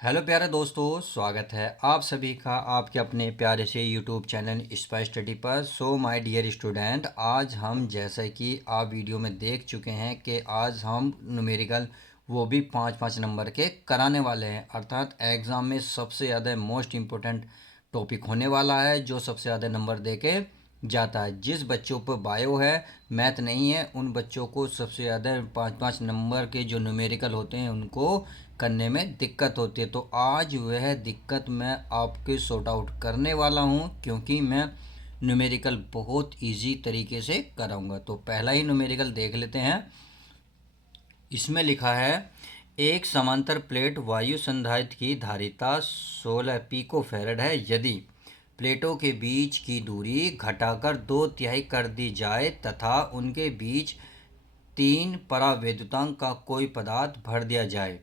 Hello प्यारे दोस्तों, स्वागत है आप सभी का आपके अपने प्यारे से यूट्यूब चैनल स्पाई स्टडी पर। सो माय डियर स्टूडेंट, आज हम जैसे कि आप वीडियो में देख चुके हैं कि आज हम न्यूमेरिकल वो भी 5-5 नंबर के कराने वाले हैं। अर्थात एग्ज़ाम में सबसे ज़्यादा मोस्ट इम्पोर्टेंट टॉपिक होने वाला है, जो सबसे ज़्यादा नंबर दे के जाता है। जिस बच्चों पर बायो है, मैथ नहीं है, उन बच्चों को सबसे ज़्यादा 5-5 नंबर के जो न्यूमेरिकल होते हैं उनको करने में दिक्कत होती है। तो आज वह दिक्कत मैं आपके सॉर्ट आउट करने वाला हूँ, क्योंकि मैं न्यूमेरिकल बहुत इजी तरीके से कराऊंगा। तो पहला ही न्यूमेरिकल देख लेते हैं। इसमें लिखा है, एक समांतर प्लेट वायु संधारित्र की धारिता 16 पिको फैरड है। यदि प्लेटों के बीच की दूरी घटाकर 2/3 कर दी जाए तथा उनके बीच 3 परावैद्युतांक का कोई पदार्थ भर दिया जाए,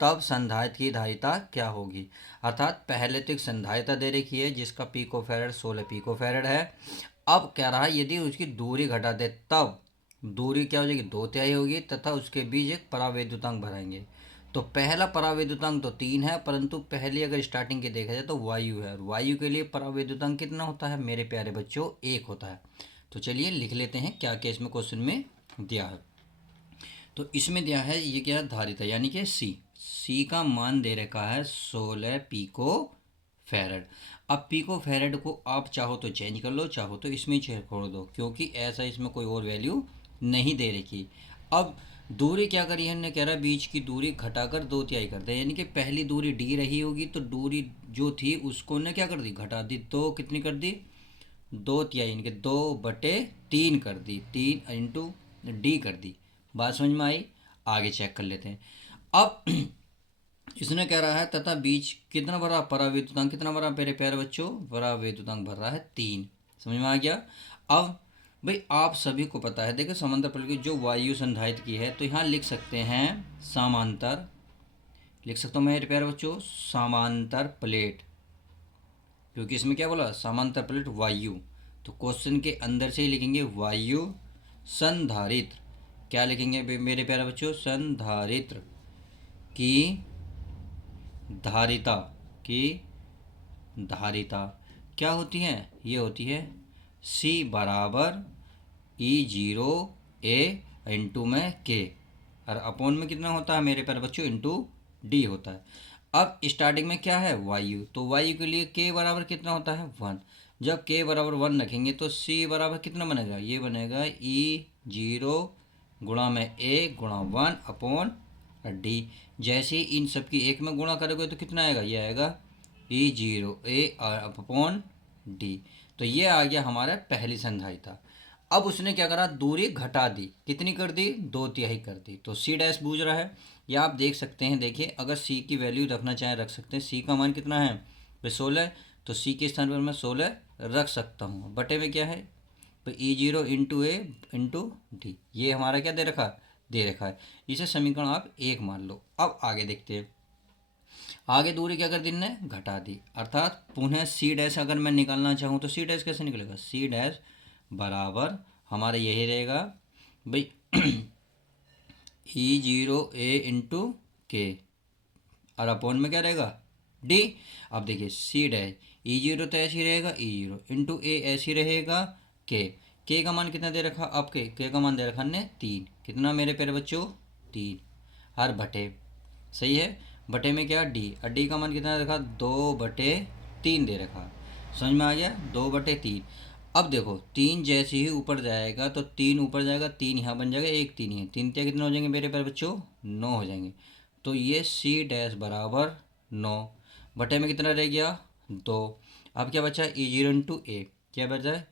तब संधारित्र की धारिता क्या होगी। अर्थात पहले तो एक संधारिता दे रखी है जिसका पिको फैरड 16 पिको फैरड है। अब कह रहा है यदि उसकी दूरी घटा दे तब दूरी क्या हो जाएगी, 2/3 होगी, तथा उसके बीच एक परावैद्युतांक भराएंगे। तो पहला परावैद्युतांक तो 3 है, परंतु पहली अगर स्टार्टिंग के देखा जाए तो वायु है, और वायु के लिए परावैद्युतांक कितना होता है मेरे प्यारे बच्चों, 1 होता है। तो चलिए लिख लेते हैं क्या क्या इसमें क्वेश्चन में दिया है। तो इसमें दिया है ये क्या, धारिता यानी कि सी का मान दे रखा है 16 पिको फैरड। अब पिको फैरड को आप चाहो तो चेंज कर लो, चाहो तो इसमें छोड़ दो, क्योंकि ऐसा इसमें कोई और वैल्यू नहीं दे रखी। अब दूरी क्या करी है, कह रहा है बीच की दूरी घटाकर 2/3 कर दे, यानी कि पहली दूरी डी रही होगी तो दूरी जो थी उसको ने क्या कर दी, घटा दी। तो कितनी कर दी, 2/3, यानी कि 2/3 कर दी, 3 इंटू डी कर दी। बात समझ में आई। आगे चेक कर लेते हैं। अब इसने कह रहा है तथा बीच कितना भरा, परावैद्युतांक कितना भरा मेरे प्यारे बच्चों, परावैद्युतांक भर रहा है 3। समझ में आ गया। अब भाई आप सभी को पता है, देखो समांतर प्लेट की जो वायु संधारित्र की है, तो यहाँ लिख सकते हैं समांतर, लिख सकता हूँ मेरे प्यारे बच्चों समांतर प्लेट, क्योंकि इसमें क्या बोला, समांतर प्लेट वायु। तो क्वेश्चन के अंदर से ही लिखेंगे वायु संधारित्र। क्या लिखेंगे मेरे प्यारे बच्चों, संधारित्र की धारिता, की धारिता क्या होती है, ये होती है सी बराबर E0 A इंटू में के, और अपॉन में कितना होता है मेरे प्यारे बच्चों, इंटू डी होता है। अब स्टार्टिंग में क्या है, वायु, तो वायु के लिए के बराबर कितना होता है, 1। जब के बराबर 1 रखेंगे तो सी बराबर कितना बनेगा, ये बनेगा E0 गुणा में ए गुणा 1 अपॉन डी। जैसे ही इन सब की एक में गुणा करोगे तो कितना आएगा, ये आएगा E0 A अपॉन डी। तो ये आ गया हमारा पहली संधारिता। अब उसने क्या करा, दूरी घटा दी, कितनी कर दी, 2/3 कर दी। तो सी डैश बूझ रहा है, या आप देख सकते हैं, देखिए अगर सी की वैल्यू रखना चाहें रख सकते हैं। सी का मान कितना है भाई 16, तो सी के स्थान पर मैं 16 रख सकता हूँ। बटे में क्या है तो E0 इंटू ए इंटू डी, ये हमारा क्या दे रखा है। इसे समीकरण आप 1 मान लो। अब आगे देखते हैं, आगे दूरी क्या कर दी ने, घटा दी। अर्थात पुनः सी डैश अगर मैं निकालना चाहूँ तो सी डैश कैसे निकलेगा, सी डैश बराबर हमारा यही रहेगा भाई E0 A इंटू के, और अपॉन में क्या रहेगा डी। अब देखिए सी डैश E0 तो ऐसे ही रहेगा, E0 इंटू ए ऐसे ही रहेगा, के का मान कितना दे रखा, अब के का मान दे रखा ने 3, कितना मेरे प्यारे बच्चों 3, हर बटे, सही है। बटे में क्या डी, और डी का मान कितना रखा, 2/3 दे रखा। समझ में आ गया, 2/3। अब देखो 3 जैसे ही ऊपर जाएगा तो 3 ऊपर जाएगा, 3 यहाँ बन जाएगा, एक 3 है, 3 क्या कितने हो जाएंगे मेरे प्यारे बच्चों, 9 हो जाएंगे। तो ये सी डैश बराबर 9, बटे में कितना रह गया 2। अब क्या बचा, E0 इंटू ए, क्या बचा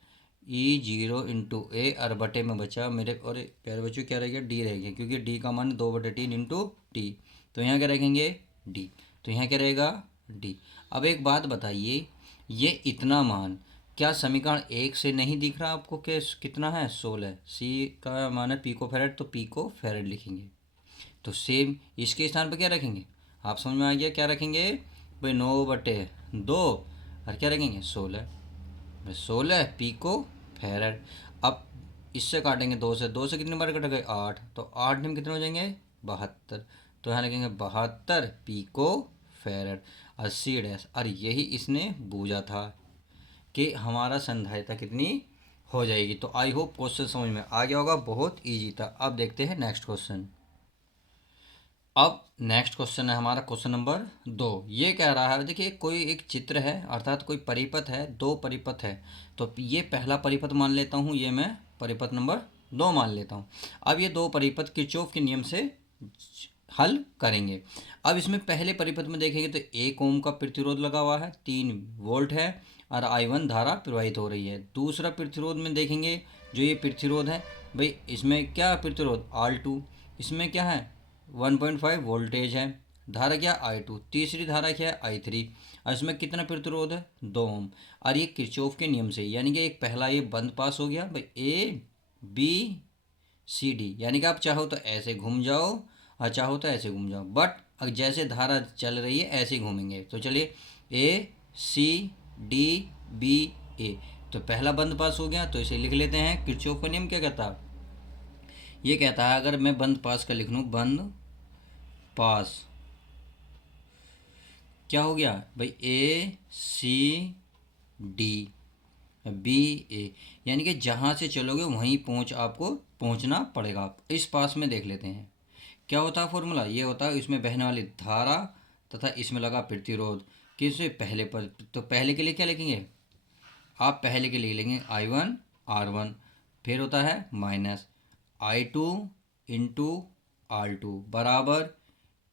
E0 इंटू ए, और बटे में बचा मेरे और प्यारे बच्चों क्या रह गया, डी रह गया, क्योंकि डी का मान 2/3 इंटू टी। तो यहाँ क्या रखेंगे डी, तो यहाँ क्या रहेगा डी। अब एक बात बताइए, ये इतना मान क्या समीकरण 1 से नहीं दिख रहा आपको, कि कितना है 16, सी का मान है पिको फैरड, तो पिको फैरड लिखेंगे। तो सेम इसके स्थान पर क्या रखेंगे, आप समझ में आ गया क्या रखेंगे भाई, 9/2, और क्या रखेंगे 16, 16 पिको फैरड। अब इससे काटेंगे 2 से, 2 से कितने बार कट गए 8, तो 8 में कितने हो जाएंगे 72, तो यहाँ लिखेंगे 72 पिको फेरड 80 डैश। और यही इसने बूझा था कि हमारा संधारिता कितनी हो जाएगी। तो आई होप क्वेश्चन समझ में आ गया होगा, बहुत इजी था। अब देखते हैं नेक्स्ट क्वेश्चन। अब नेक्स्ट क्वेश्चन है हमारा क्वेश्चन नंबर 2। ये कह रहा है, देखिए कोई एक चित्र है, अर्थात कोई परिपथ है, दो परिपथ है। तो ये पहला परिपथ मान लेता हूँ, ये मैं परिपथ नंबर 2 मान लेता हूँ। अब ये दो परिपथ किरचॉफ के नियम से हल करेंगे। अब इसमें पहले परिपथ में देखेंगे तो 1 ओम का प्रतिरोध लगा हुआ है, 3 वोल्ट है और I1 धारा प्रवाहित हो रही है। दूसरा प्रतिरोध में देखेंगे, जो ये प्रतिरोध है भाई, इसमें क्या प्रतिरोध R2, इसमें क्या है 1.5 वोल्टेज है, धारा क्या I2, तीसरी धारा क्या है I3 और इसमें कितना प्रतिरोध है 2 ओम। और ये किरचॉफ के नियम से, यानी कि एक पहला ये बंद पास हो गया भाई, ABCD, यानी कि आप चाहो तो ऐसे घूम जाओ और चाहो तो ऐसे घूम जाओ, बट जैसे धारा चल रही है ऐसे ही घूमेंगे। तो चलिए ACDBA, तो पहला बंद पास हो गया, तो इसे लिख लेते हैं। किरचॉफ का नियम क्या कहता है, ये कहता है, अगर मैं बंद पास का लिख लूँ, बंद पास क्या हो गया भाई, ACDBA, यानी कि जहाँ से चलोगे वहीं आपको पहुँचना पड़ेगा। आप इस पास में देख लेते हैं क्या होता है फॉर्मूला, ये होता है इसमें बहने वाली धारा तथा इसमें लगा प्रतिरोध। किससे पहले पर, तो पहले के लिए क्या लिखेंगे, आप पहले के लिए लिखेंगे I1 R1, फिर होता है माइनस I2 इंटू R2 बराबर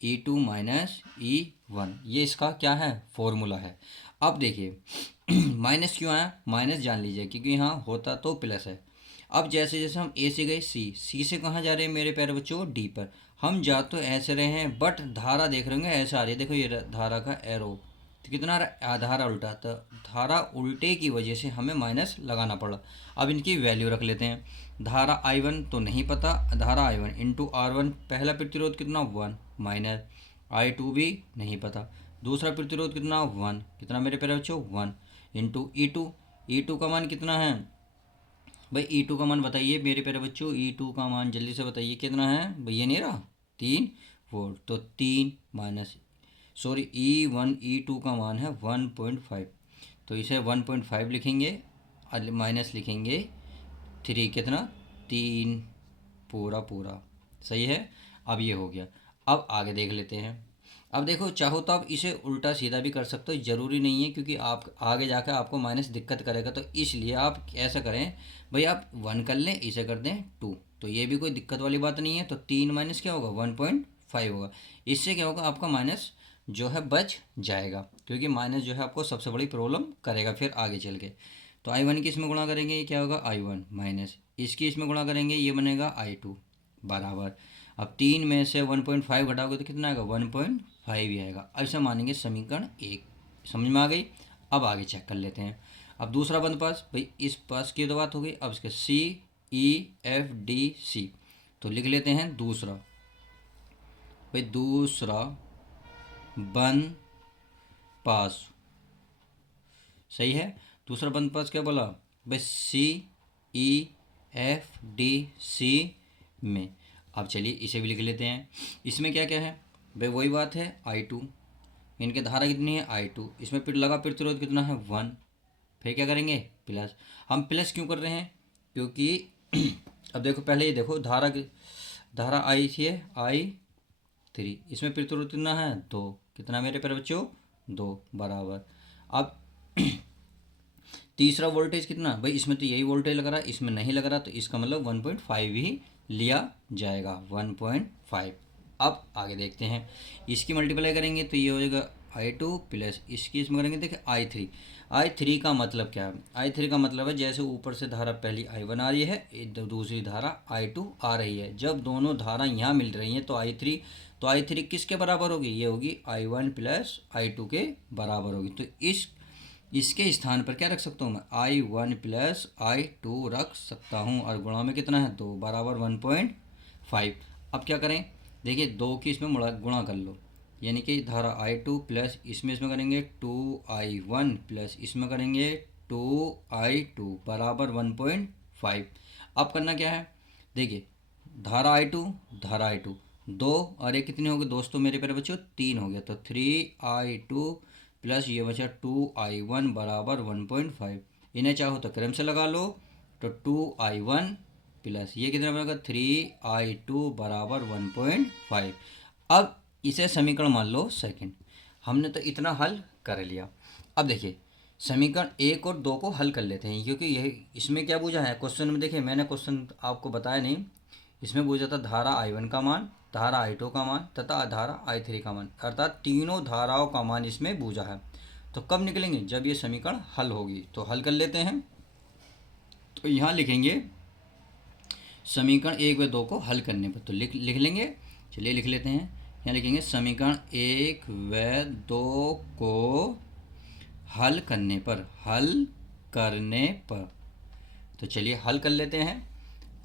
E2 माइनस E1। ये इसका क्या है फॉर्मूला है। अब देखिए माइनस क्यों आया, माइनस जान लीजिए क्योंकि यहाँ होता तो प्लस है। अब जैसे जैसे हम ए से गए सी से कहाँ जा रहे हैं मेरे प्यारे बच्चों, डी पर। हम जा तो ऐसे रहे हैं, बट धारा देख रहे होंगे ऐसा आ रही है, देखो ये धारा का एरो, तो कितना आ रहा है, धारा उल्टा, तो धारा उल्टे की वजह से हमें माइनस लगाना पड़ा। अब इनकी वैल्यू रख लेते हैं। धारा I1 तो नहीं पता, धारा I1 इंटू R1, पहला प्रतिरोध कितना 1 माइनस I2 भी नहीं पता, दूसरा प्रतिरोध कितना 1, कितना मेरे प्यारे बच्चों 1 इंटू E2 का मान कितना है भाई, E2 का मान बताइए मेरे प्यारे बच्चों, E2 का मान जल्दी से बताइए कितना है भाई, ये नहीं रहा 3 वोल्ट, तो 3 माइनस सॉरी E2 का मान है 1.5, तो इसे 1.5 लिखेंगे और माइनस लिखेंगे 3, कितना 3 पूरा पूरा, सही है। अब ये हो गया। अब आगे देख लेते हैं। अब देखो चाहो तो आप इसे उल्टा सीधा भी कर सकते हो, ज़रूरी नहीं है क्योंकि आप आगे जाकर आपको माइनस दिक्कत करेगा, तो इसलिए आप ऐसा करें भाई, आप 1 कर लें, इसे कर दें 2, तो ये भी कोई दिक्कत वाली बात नहीं है। तो 3 माइनस क्या होगा 1.5 होगा, इससे क्या होगा आपका माइनस जो है बच जाएगा, क्योंकि माइनस जो है आपको सबसे बड़ी प्रॉब्लम करेगा फिर आगे चल के। तो I1 की इसमें गुणा करेंगे, ये क्या होगा I1 माइनस इसकी इसमें गुणा करेंगे, ये बनेगा I2 बराबर। अब 3 में से 1.5 घटाओगे तो कितना आएगा 1.5 ही आएगा। ऐसा मानेंगे समीकरण 1, समझ में आ गई। अब आगे चेक कर लेते हैं। अब दूसरा बंद पास भाई, इस पास की तो बात हो गई, अब इसके CEFDC, तो लिख लेते हैं दूसरा भाई, दूसरा बंद पास, सही है। दूसरा बंद पास क्या बोला भाई, CEFDC में। अब चलिए इसे भी लिख लेते हैं। इसमें क्या क्या है भाई, वही बात है I2, इनके धारा कितनी है I2, इसमें फिर लगा प्रतिरोध कितना है 1, फिर क्या करेंगे प्लस। हम प्लस क्यों कर रहे हैं, क्योंकि अब देखो पहले ये देखो धारा आई थी है I3, इसमें प्रतिरोध कितना है 2, कितना मेरे प्यारे बच्चों 2 बराबर। अब तीसरा वोल्टेज कितना भाई, इसमें तो यही वोल्टेज लग रहा है, इसमें नहीं लग रहा, तो इसका मतलब 1.5 ही लिया जाएगा 1.5। अब आगे देखते हैं, इसकी मल्टीप्लाई करेंगे तो ये हो जाएगा I2 प्लस इसकी इसमें करेंगे, देखिए I3 का मतलब क्या है, I3 का मतलब है जैसे ऊपर से धारा पहली I1 आ रही है, दूसरी धारा I2 आ रही है, जब दोनों धारा यहाँ मिल रही हैं तो I3 किसके बराबर होगी, ये होगी I1 प्लस I2 के बराबर होगी। तो इसके स्थान पर क्या रख सकता हूँ मैं, I1 प्लस I2 रख सकता हूँ, और गुणा में कितना है 2 बराबर 1.5। अब क्या करें, देखिए 2 की इसमें गुणा कर लो, यानी कि धारा I2 प्लस इसमें करेंगे 2I1 प्लस इसमें करेंगे 2I2 बराबर 1.5। अब करना क्या है, देखिए धारा I2 2 और एक कितने हो गए दोस्तों मेरे प्यारे बच्चों, 3 हो गया। तो 3i2 प्लस ये बचा 2i1 बराबर 1.5। इन्हें चाहो तो क्रम से लगा लो। तो 2i1 प्लस ये कितना बनेगा 3i2 बराबर 1.5। अब इसे समीकरण मान लो सेकंड। हमने तो इतना हल कर लिया। अब देखिए समीकरण 1 और 2 को हल कर लेते हैं, क्योंकि यही इसमें क्या पूछा है क्वेश्चन में। देखिए मैंने क्वेश्चन आपको बताया नहीं, इसमें पूछा था धारा i1 का मान, धारा i2 का मान तथा धारा i3 का मान, अर्थात तीनों धाराओं का मान इसमें पूछा है। तो कब निकलेंगे, जब ये समीकरण हल होगी। तो हल कर लेते हैं। तो यहाँ लिखेंगे समीकरण 1 व 2 को हल करने पर, तो लिख लिख लेंगे। चलिए लिख लेते हैं। यहाँ लिखेंगे समीकरण 1 व 2 को हल करने पर, हल करने पर। तो चलिए हल कर लेते हैं।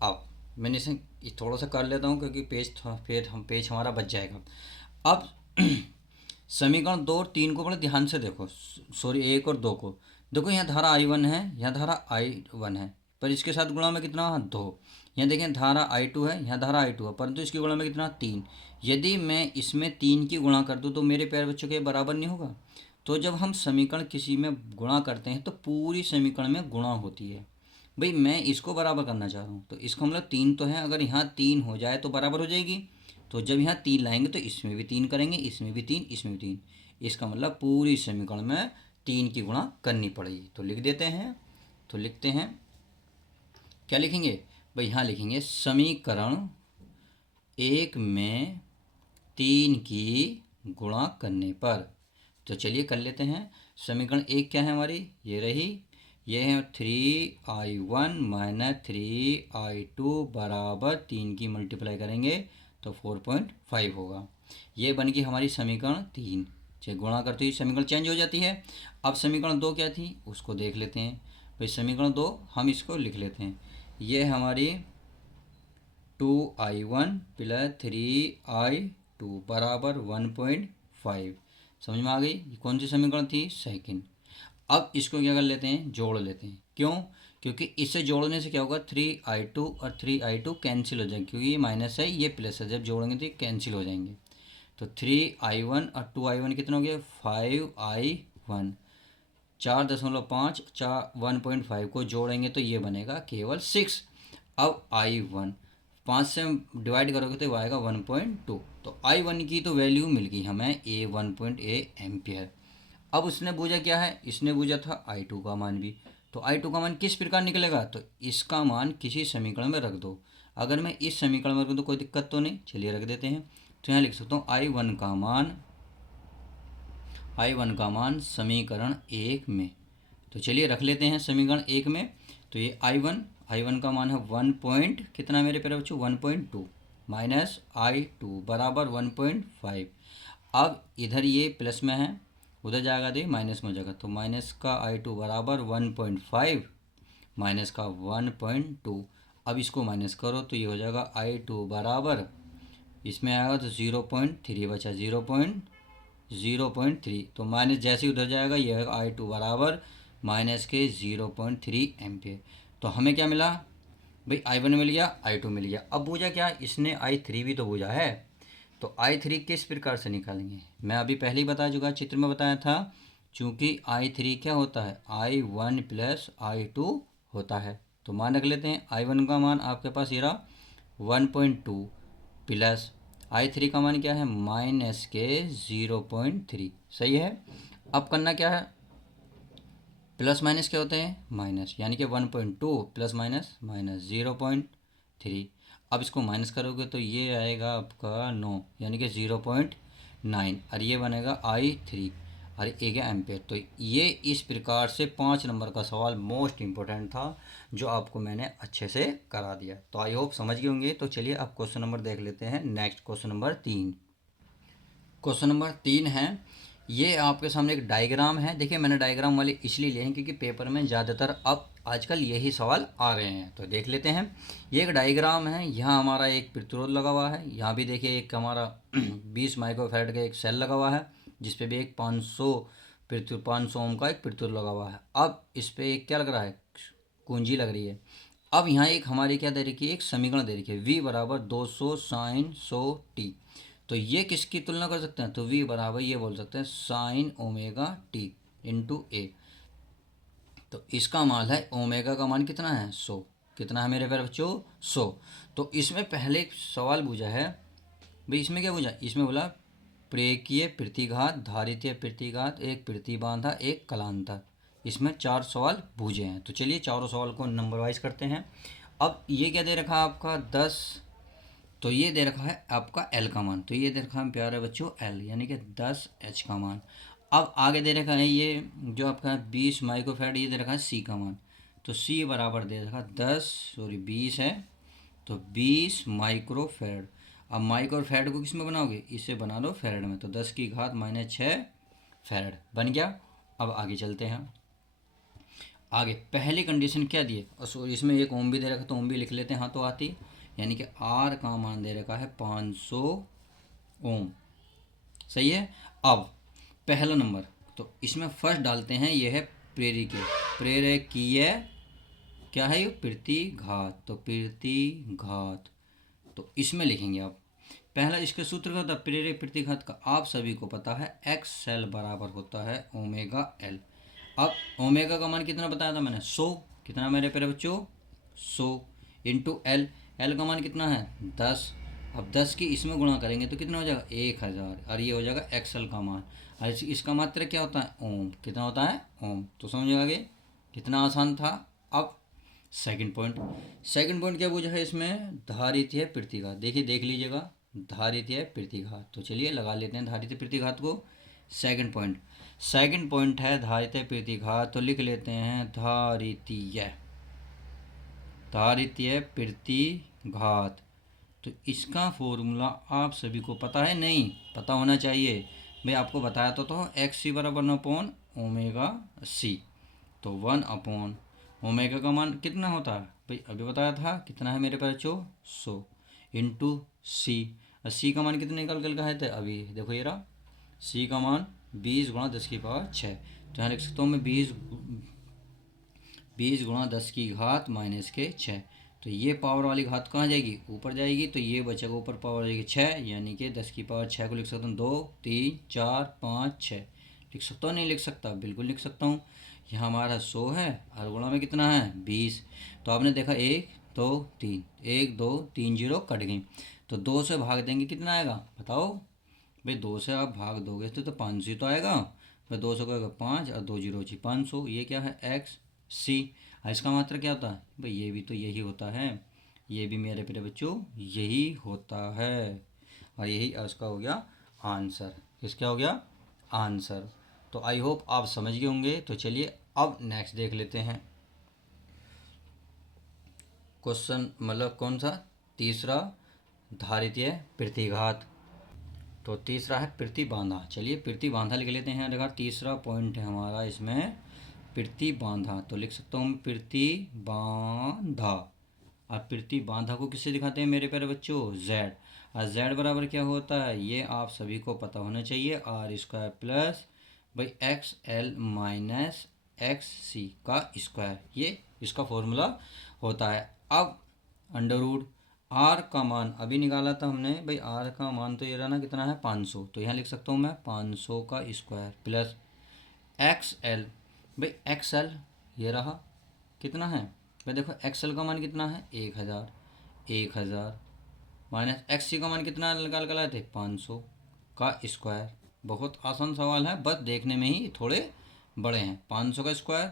अब मैंने इसे थोड़ा सा कर लेता हूँ, क्योंकि पेज हमारा बच जाएगा। अब समीकरण 2 और 3 को बड़े ध्यान से देखो, सॉरी 1 और 2 को देखो। यहाँ धारा i1 है, यहाँ धारा i1 है, पर इसके साथ गुणा में कितना 2। यहाँ देखें धारा i2 है, यहाँ धारा i2 है, परंतु इसकी गुणा में कितना 3। यदि मैं इसमें 3 की गुणा कर दूँ तो मेरे प्यारे बच्चों के बराबर नहीं होगा। तो जब हम समीकरण किसी में गुणा करते हैं तो पूरी समीकरण में गुणा होती है। भाई मैं इसको बराबर करना चाह रहा हूँ, तो इसका मतलब 3 तो है, अगर यहाँ 3 हो जाए तो बराबर हो जाएगी। तो जब यहाँ 3 लाएंगे तो इसमें भी 3 करेंगे, इसमें भी 3, इसमें भी 3। इसका मतलब पूरी समीकरण में 3 की गुणा करनी पड़ेगी। तो लिख देते हैं। तो लिखते हैं, क्या लिखेंगे भाई, यहाँ लिखेंगे समीकरण 1 में 3 की गुणा करने पर। तो चलिए कर लेते हैं। समीकरण 1 क्या है हमारी, ये रही। ये है 3i1 माइनस 3i2 बराबर 3 की मल्टीप्लाई करेंगे तो 4.5 होगा। ये बन गई हमारी समीकरण 3। चाहे गुणा करते ही समीकरण चेंज हो जाती है। अब समीकरण 2 क्या थी उसको देख लेते हैं। भाई समीकरण 2 हम इसको लिख लेते हैं। ये हमारी 2i1 प्लस 3i2 बराबर 1.5। समझ में आ गई। कौन सी समीकरण थी, सेकंड। अब इसको क्या कर लेते हैं, जोड़ लेते हैं। क्यों, क्योंकि इसे जोड़ने से क्या होगा 3i2 और 3i2 कैंसिल हो जाएंगे, क्योंकि ये माइनस है ये प्लस है, जब जोड़ेंगे तो ये कैंसिल हो जाएंगे। तो 3i1 और 2i1 कितना हो गया 5i1। 4.5 1.5 को जोड़ेंगे तो ये बनेगा केवल 6। अब i1 5 से डिवाइड करोगे तो आएगा 1.2। तो i1 की तो वैल्यू मिल गई हमें a एम्पियर। अब उसने पूछा क्या है, इसने पूछा था i2 का मान भी। तो i2 का मान किस प्रकार निकलेगा, तो इसका मान किसी समीकरण में रख दो। अगर मैं इस समीकरण में रख दूँ तो कोई दिक्कत तो नहीं, चलिए रख देते हैं। तो यहाँ लिख सकता हूँ i1 का मान समीकरण 1 में। तो चलिए रख लेते हैं समीकरण 1 में। तो ये i1 का मान है 1 पॉइंट कितना मेरे प्यारे बच्चों 1.2 माइनस i2 बराबर 1.5। अब इधर ये प्लस में है, उधर जाएगा तो ये माइनस में हो जाएगा। तो माइनस का i2 बराबर 1.5 माइनस का 1.2। अब इसको माइनस करो तो ये हो जाएगा i2 बराबर, इसमें आएगा तो 0.3 बचा 0.3। तो माइनस जैसे ही उधर जाएगा ये i2 बराबर माइनस के 0.3 एम्पियर। तो हमें क्या मिला भाई, i1 मिल गया, i2 मिल गया। अब पूछा क्या, इसने i3 भी तो पूछा है। तो i3 किस प्रकार से निकालेंगे, मैं अभी पहले ही बता चुका, चित्र में बताया था। चूँकि i3 क्या होता है i1 प्लस i2 होता है। तो मान रख लेते हैं। i1 का मान आपके पास ये रहा 1.2 प्लस i3 का मान क्या है माइनस के 0.3। सही है। अब करना क्या है, प्लस माइनस क्या होते हैं माइनस, यानी कि 1.2 प्लस माइनस माइनस 0.3। अब इसको माइनस करोगे तो ये आएगा आपका 9, यानी कि 0.9, और ये बनेगा i3 और ये गया एम्पेयर। तो ये इस प्रकार से 5 नंबर का सवाल मोस्ट इम्पोर्टेंट था, जो आपको मैंने अच्छे से करा दिया। तो आई होप समझ गए होंगे। तो चलिए अब क्वेश्चन नंबर देख लेते हैं। Next question number 3। Question number 3 है, ये आपके सामने एक डायग्राम है। देखिए मैंने डायग्राम वाले इसलिए लिए हैं क्योंकि पेपर में ज़्यादातर अब आजकल यही सवाल आ रहे हैं। तो देख लेते हैं। ये एक डायग्राम है, यहाँ हमारा एक प्रतिरोध लगा हुआ है, यहाँ भी देखिए एक हमारा 20 माइक्रोफैराड का एक सेल लगा हुआ है, जिस पे भी एक 500 ओम का एक प्रतिरोध लगा हुआ है। अब इस पर एक क्या लग रहा है, कुंजी लग रही है। अब यहाँ एक हमारी क्या दे रखी है, एक समीकरण दे रखी है, v बराबर 200 साइन 100t। तो ये किसकी तुलना कर सकते हैं, तो v बराबर ये बोल सकते हैं साइन ओमेगा टी इंटू ए। तो इसका मान है ओमेगा का मान कितना है 100, कितना है मेरे प्यारे बच्चों 100। तो इसमें पहले एक सवाल पूछा है भाई, इसमें क्या पूछा, इसमें बोला प्रेरकीय प्रतिघात, धारितीय प्रतिघात, एक प्रतिबाधा, एक कलांतर। इसमें 4 सवाल पूछे हैं। तो चलिए चारों सवाल को नंबर वाइज करते हैं। अब ये क्या दे रखा है आपका 10, तो ये दे रखा है आपका एल का मान, तो ये दे रखा है प्यारे बच्चों एल यानी कि 10 एच का मान। अब आगे दे रखा है ये जो आपका 20 माइक्रोफैराड, ये दे रखा है सी का मान। तो सी बराबर दे रखा 20 है, तो 20 माइक्रोफैराड। अब माइक्रोफैराड को किस में बनाओगे, इसे बना लो फैराड में, तो 10 की घात -6 फैराड बन गया। अब आगे चलते हैं। आगे पहली कंडीशन क्या दी है, और सॉरी इसमें एक ओम भी दे रखा, तो ओम भी लिख लेते हैं हाथों आती, यानी कि आर का मान दे रखा है 500 ओम। सही है। अब पहला नंबर, तो इसमें फर्स्ट डालते हैं, ये है प्रेरकीय क्या है ये प्रतिघात, तो प्रतिघात। तो इसमें लिखेंगे आप पहला, इसके सूत्र का होता है प्रेरक प्रतिघात का, आप सभी को पता है एक्स एल बराबर होता है ओमेगा एल। अब ओमेगा का मान कितना बताया था मैंने 100, कितना मेरे प्यारे बच्चों 100 इंटू एल, एल का मान कितना है 10। अब 10 की इसमें गुणा करेंगे तो कितना हो जाएगा 1000, और ये हो जाएगा एक्सएल का मान। और इसका मात्रा क्या होता है ओम, कितना होता है ओम। तो समझ आगे कितना आसान था। अब सेकंड पॉइंट क्या पूछा है इसमें, धारितीय प्रतिघात। देखिए देख लीजिएगा, धारितीय प्रतिघात। तो चलिए लगा लेते हैं धारितीय प्रतिघात को। सेकंड पॉइंट है धारितीय प्रतिघात, तो लिख लेते हैं धारितीय प्रतिघात। तो इसका फॉर्मूला आप सभी को पता है, नहीं पता होना चाहिए भाई, आपको बताया तो एक्स सी बराबर 1 ओमेगा सी। तो 1 ओमेगा का मान कितना होता है भाई, अभी बताया था कितना है मेरे पास 100 इंटू सी। सी का मान कितने निकल का है थे अभी देखो ये रहा, सी का मान 20 गुणा 10 की पावर 6। तो यहाँ लिख सकता हूँ मैं 20 गुणा 10 की घात -6। तो ये पावर वाली घात कहाँ जाएगी, ऊपर जाएगी, तो ये बचेगा ऊपर पावर हो जाएगी 6, यानी कि 10 की पावर 6 को लिख सकता हूँ 2 3 4 5 6। लिख सकता हूँ नहीं लिख सकता, बिल्कुल लिख सकता हूँ। यहाँ हमारा 100 है और गुणा में कितना है 20। तो आपने देखा 1 2 3, 1 2 3 जीरो कट गई, तो 2 से भाग देंगे कितना आएगा बताओ भाई, 2 से आप भाग दोगे तो 500 ही तो आएगा। भाई 2 से कहेगा 5 और 2 जीरो 500, ये क्या है एक्स सी। इसका मात्रा क्या होता है भाई, ये भी तो यही होता है, ये भी मेरे प्यारे बच्चों यही होता है, और यही इसका हो गया आंसर। किसका हो गया आंसर। तो आई होप आप समझ गए होंगे। तो चलिए अब नेक्स्ट देख लेते हैं क्वेश्चन, मतलब कौन सा, तीसरा धारितीय प्रतिघात। तो तीसरा है प्रतिबाधा। चलिए प्रतिबाधा लिख लेते हैं। देखा तीसरा पॉइंट है हमारा इसमें प्रतिबाधा, तो लिख सकता हूँ प्रतिबाधा। और प्रतिबाधा को किससे दिखाते हैं मेरे प्यारे बच्चों z। और z बराबर क्या होता है ये आप सभी को पता होना चाहिए, आर स्क्वायर प्लस भाई एक्स एल माइनस एक्स सी का स्क्वायर, ये इसका फॉर्मूला होता है। अब अंडर रूट आर का मान अभी निकाला था हमने भाई, आर का मान तो ये रहा ना कितना है 500, तो यहाँ लिख सकता हूँ मैं 500 का स्क्वायर प्लस एक्स एल, भाई एक्स एल ये रहा कितना है भाई, देखो एक्स एल का मान कितना है 1000 माइनस एक्स सी का मान कितना निकाल कर लाए थे 500 का स्क्वायर। बहुत आसान सवाल है, बस देखने में ही थोड़े बड़े हैं। 500 का स्क्वायर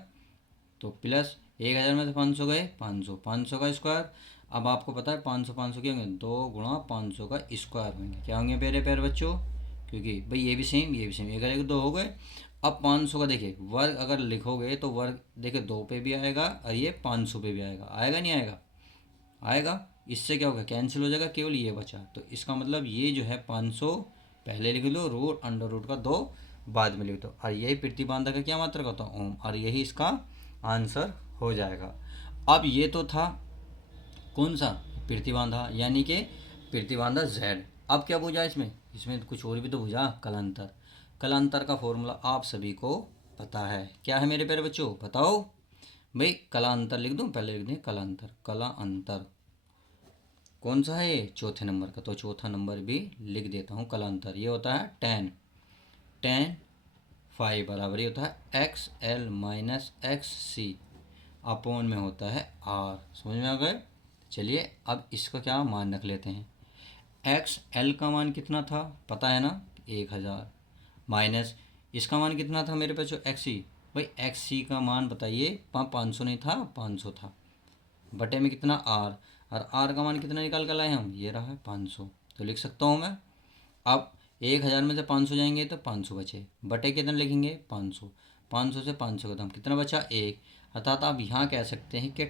तो प्लस 1000 में से 500 गए 500 का स्क्वायर। अब आपको पता है 500 क्या होंगे 2 गुणा 500 का स्क्वायर होंगे, क्या होंगे मेरे प्यारे बच्चों, क्योंकि भाई ये भी सेम ये भी सेम, एक एक 2 हो गए। अब 500 का देखिए वर्ग अगर लिखोगे तो वर्ग देखिए 2 पे भी आएगा और ये 500 पे भी आएगा, आएगा नहीं आएगा, आएगा। इससे क्या होगा कैंसिल हो जाएगा, केवल ये बचा। तो इसका मतलब ये जो है 500 पहले लिख लो, रूट अंडर रूट का 2 बाद में लिख दो, और यही प्रतिबाधा का क्या मात्रा होता है ओम, और यही इसका आंसर हो जाएगा। अब ये तो था कौन सा प्रतिबाधा, यानी कि प्रतिबाधा z। अब क्या पूछा इसमें तो कुछ और भी तो पूछा, कलांतर का फॉर्मूला आप सभी को पता है, क्या है मेरे प्यारे बच्चों बताओ भाई कलांतर लिख दूँ, पहले लिख दें कलांतर। कलांतर कौन सा है ये, चौथे नंबर का, तो चौथा नंबर भी लिख देता हूँ कलांतर। ये होता है टेन। टेन फाइव बराबर ये होता है एक्स एल माइनस एक्स सी अपॉन में होता है आर। समझ में आ गए। चलिए अब इसका क्या मान रख लेते हैं। एक्स एल का मान कितना था पता है ना, 1000, माइनस इसका मान कितना था मेरे पास जो एक्स सी, भाई एक्स सी का मान बताइए, 500 नहीं था, 500 था, बटे में कितना आर, और आर का मान कितना निकाल कर लाए हम, ये रहा है 500। तो लिख सकता हूँ मैं। अब 1000 में से 500 जाएंगे तो 500 बचे, बटे कितना लिखेंगे 500, 500 से 500 खत्म, कितना बचा 1। अर्थात आप यहाँ कह सकते हैं कि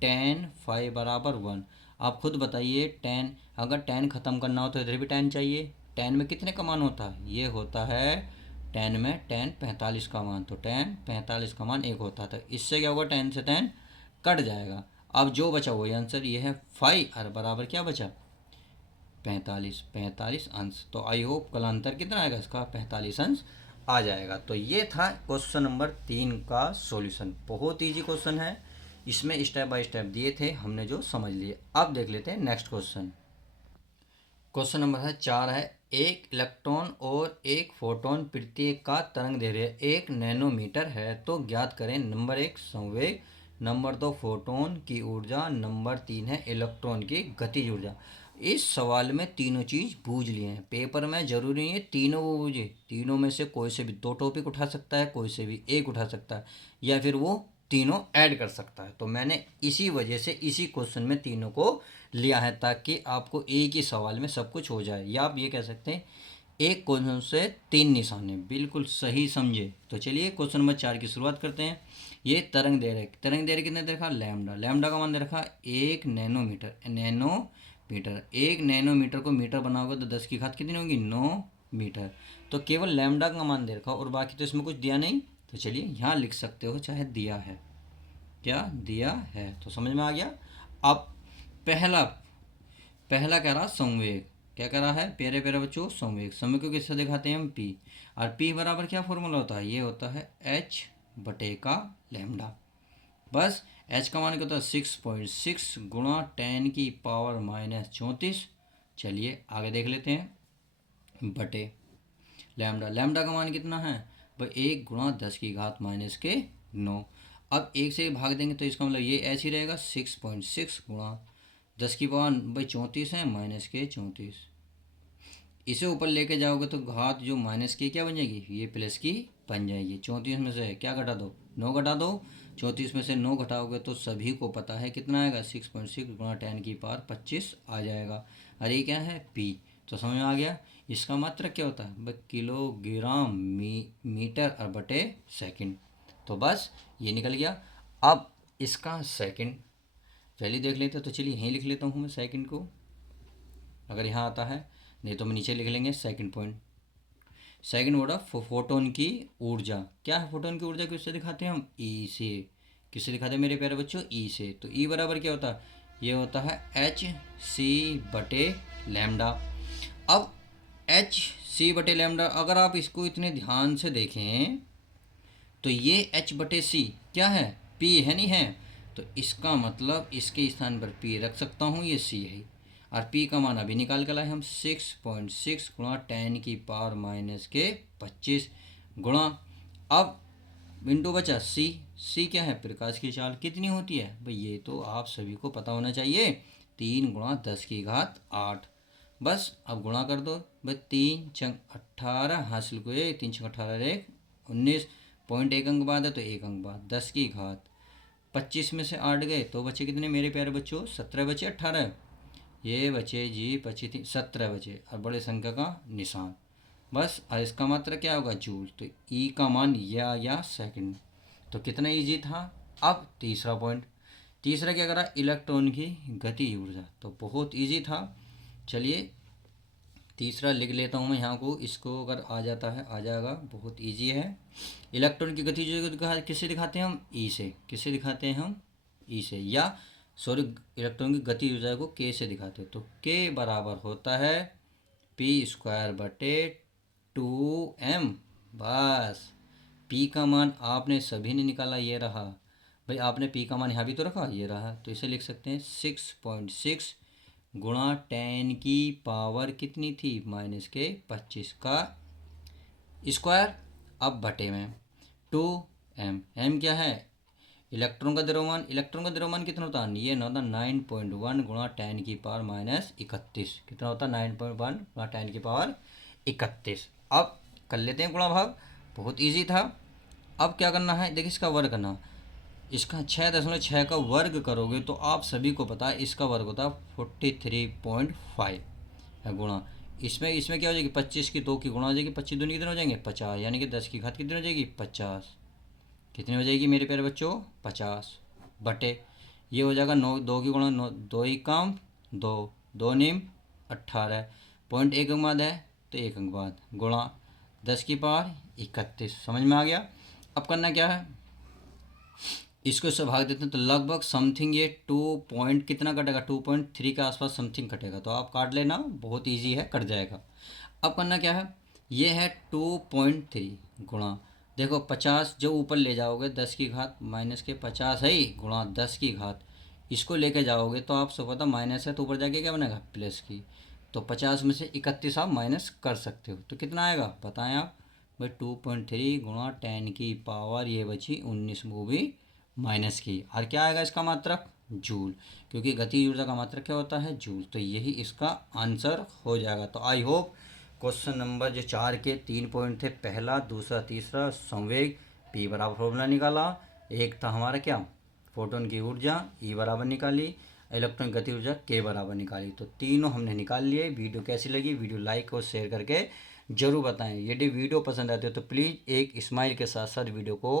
टेन फाइव बराबर 1। आप खुद बताइए, टेन अगर टेन ख़त्म करना हो तो इधर भी टेन चाहिए। टेन में कितने का मान होता है, ये होता है टेन में टेन 45 का मान, तो टेन 45 का मान 1 होता है। तो इससे क्या होगा, टेन से टेन कट जाएगा। अब जो बचा वही आंसर, ये है 5 और बराबर क्या बचा 45, 45 अंश। तो आई होप कलांतर कितना आएगा इसका, 45 अंश आ जाएगा। तो ये था क्वेश्चन नंबर 3 का सॉल्यूशन। बहुत इजी क्वेश्चन है, इसमें स्टेप बाय स्टेप दिए थे हमने जो समझ लिए। अब देख लेते हैं नेक्स्ट क्वेश्चन। क्वेश्चन नंबर है 4 है, एक इलेक्ट्रॉन और एक फोटोन प्रत्येक का तरंग दैर्घ्य 1 नैनोमीटर है, तो ज्ञात करें नंबर 1 संवेग, नंबर 2 फोटोन की ऊर्जा, नंबर 3 है इलेक्ट्रॉन की गतिज ऊर्जा। इस सवाल में तीनों चीज़ बूझ लिए हैं। पेपर में जरूरी नहीं है तीनों वो बूझे, तीनों में से कोई से भी 2 टॉपिक उठा सकता है, कोई से भी एक उठा सकता है, या फिर वो तीनों ऐड कर सकता है। तो मैंने इसी वजह से इसी क्वेश्चन में तीनों को लिया है, ताकि आपको एक ही सवाल में सब कुछ हो जाए। या आप ये कह सकते हैं एक क्वेश्चन से 3 निशाने, बिल्कुल सही समझे। तो चलिए क्वेश्चन नंबर 4 की शुरुआत करते हैं। ये तरंग दे रहे, तरंग दे रहे कितने दे रखा, लैम्डा, लैम्डा का मान दे रखा 1 नैनोमीटर, नैनोमीटर, 1 नैनोमीटर को मीटर बनाओगे तो 10 की घात कितनी होगी, 9 मीटर। तो केवल लैम्डा का मान दे रखा और बाकी तो इसमें कुछ दिया नहीं। तो चलिए यहाँ लिख सकते हो चाहे दिया है, क्या दिया है, तो समझ में आ गया। अब पहला पहला कह रहा संवेग, क्या कह रहा है प्यारे प्यारे बच्चों, संवेग। संवेग को किससे दिखाते हैं हम, पी, और पी बराबर क्या फॉर्मूला होता है, ये होता है एच बटे का लैम्डा। बस एच का मान क्या होता है 6.6 गुणा 10 की पावर माइनस 34। चलिए आगे देख लेते हैं, बटे लैम्डा, लैम्डा का मान कितना है भाई 1 गुणा 10 की घात माइनस के 9। अब एक से भाग देंगे तो इसका मतलब ये ऐसे ही रहेगा 6.6 गुणा 10 की पावर भाई 34 है -34। इसे ऊपर लेके जाओगे तो घात जो माइनस की क्या बन जाएगी, ये प्लस की बन जाएगी। 34 में से क्या घटा दो, 9 घटा दो, 34 में से 9 घटाओगे तो सभी को पता है कितना आएगा 6.6 गुणा 10 की पावर 25 आ जाएगा। और ये क्या है पी, तो समझ में आ गया। इसका मात्रक क्या होता है भाई किलोग्राम मीटर और बटे सेकंड। तो बस ये निकल गया। अब इसका सेकंड पहले देख लेते हैं, तो चलिए यहीं लिख लेता हूँ मैं सेकंड को, अगर यहाँ आता है, नहीं तो हम नीचे लिख लेंगे second point. Second word of photon की ऊर्जा, क्या है फोटोन की ऊर्जा, किससे दिखाते हैं हम, ई से। किससे दिखाते हैं मेरे प्यारे बच्चों, ई से। तो ई बराबर क्या होता है, ये होता है एच सी बटे लैम्डा। अब एच सी बटे लैम्डा अगर आप इसको इतने ध्यान से देखें तो ये एच बटे सी क्या है, पी है नहीं है, तो इसका मतलब इसके स्थान पर पी रख सकता हूँ, ये सी है। और पी का मान अभी निकाल कर लाए हम 6.6 गुणा 10 की पावर माइनस के 25 गुणा, अब बिंटू बचा सी, सी क्या है प्रकाश की चाल कितनी होती है भाई, ये तो आप सभी को पता होना चाहिए, 3 गुणा 10 की घात 8। बस अब गुणा कर दो भाई, 3 × 18 हासिल को 3 × 18 1 19, पॉइंट 1 अंक बाद है तो 1 अंक बाद, 10 की घात 25 में से 8 गए तो बचे कितने मेरे प्यारे बच्चों, 17 बचे 18, ये बचे जी 25 17 बचे, और बड़े संख्या का निशान। बस और इसका मात्रा क्या होगा जूल, तो ई का मान या सेकंड। तो कितना इजी था। अब तीसरा पॉइंट, तीसरा क्या करा, इलेक्ट्रॉन की गति ऊर्जा, तो बहुत इजी था। चलिए तीसरा लिख लेता हूँ मैं यहाँ को, इसको अगर आ जाता है आ जाएगा, बहुत इजी है। इलेक्ट्रॉन की गति ऊर्जा किससे दिखाते हैं हम, ई से। किससे दिखाते हैं हम, ई से, या सॉरी इलेक्ट्रॉन की गति ऊर्जा को के से दिखाते हैं। तो के बराबर होता है p² बटे 2m। बस पी का मान आपने सभी ने निकाला, ये रहा भाई आपने पी का मान यहाँ भी तो रखा, ये रहा, तो इसे लिख सकते हैं 6.6 गुणा 10 की पावर कितनी थी -25 का स्क्वायर। अब बटे में 2m, m क्या है, इलेक्ट्रॉन का द्रव्यमान। इलेक्ट्रॉन का द्रव्यमान कितना होता है, ये ना होता 9.1 गुणा 10 की पावर -31, कितना होता है 9.1 गुणा 10 की पावर 31। अब कर लेते हैं गुणा भाग, बहुत इजी था। अब क्या करना है, देखिए इसका वर्ग करना, इसका 6.6 का वर्ग करोगे तो आप सभी को पता है इसका वर्ग होता है 43.5 है गुणा, इसमें इसमें क्या हो जाएगी, 25 की 2 की गुणा हो जाएगी, 25 दूनी कितने हो जाएंगे 50, यानी कि 10 की घात कितनी हो जाएगी 50, कितनी हो जाएगी मेरे प्यारे बच्चों 50 बटे, ये हो जाएगा 9, 2 की गुणा 9, 2 ही काम 2, 2 निम 18, पॉइंट एक अंक बाद है तो एक अंक बाद गुणा 10 की पावर 31। समझ में आ गया। अब करना क्या है, इसको इससे भाग देते हैं तो लगभग समथिंग ये 2 पॉइंट कितना कटेगा, 2.3 के आसपास समथिंग कटेगा, तो आप काट लेना, बहुत इजी है, कट जाएगा। अब करना क्या है, ये है 2.3 गुणा, देखो 50 जो ऊपर ले जाओगे 10 की घात माइनस के 50 है ही गुणा 10 की घात, इसको लेके जाओगे तो आप सब पता माइनस है तो ऊपर जाके क्या बनेगा प्लस की, तो 50 में से 31 आप माइनस कर सकते हो, तो कितना आएगा बताएं आप भाई, 2.3 गुणा 10 की पावर ये बची 19, वो भी माइनस की, और क्या आएगा इसका मात्रक जूल, क्योंकि गतिज ऊर्जा का मात्रक क्या होता है जूल, तो यही इसका आंसर हो जाएगा। तो आई होप क्वेश्चन नंबर जो 4 के 3 पॉइंट थे, पहला दूसरा तीसरा संवेग पी बराबर फॉर्मूला निकाला, एक था हमारा क्या फोटोन की ऊर्जा ई बराबर निकाली, इलेक्ट्रॉन गति ऊर्जा के बराबर निकाली, तो तीनों हमने निकाल लिए। वीडियो कैसी लगी, वीडियो लाइक और शेयर करके ज़रूर बताएं। यदि वीडियो पसंद आती हो तो प्लीज़ एक स्माइल के साथ साथ वीडियो को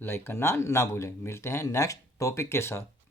लाइक करना ना भूलें। मिलते हैं नेक्स्ट टॉपिक के साथ।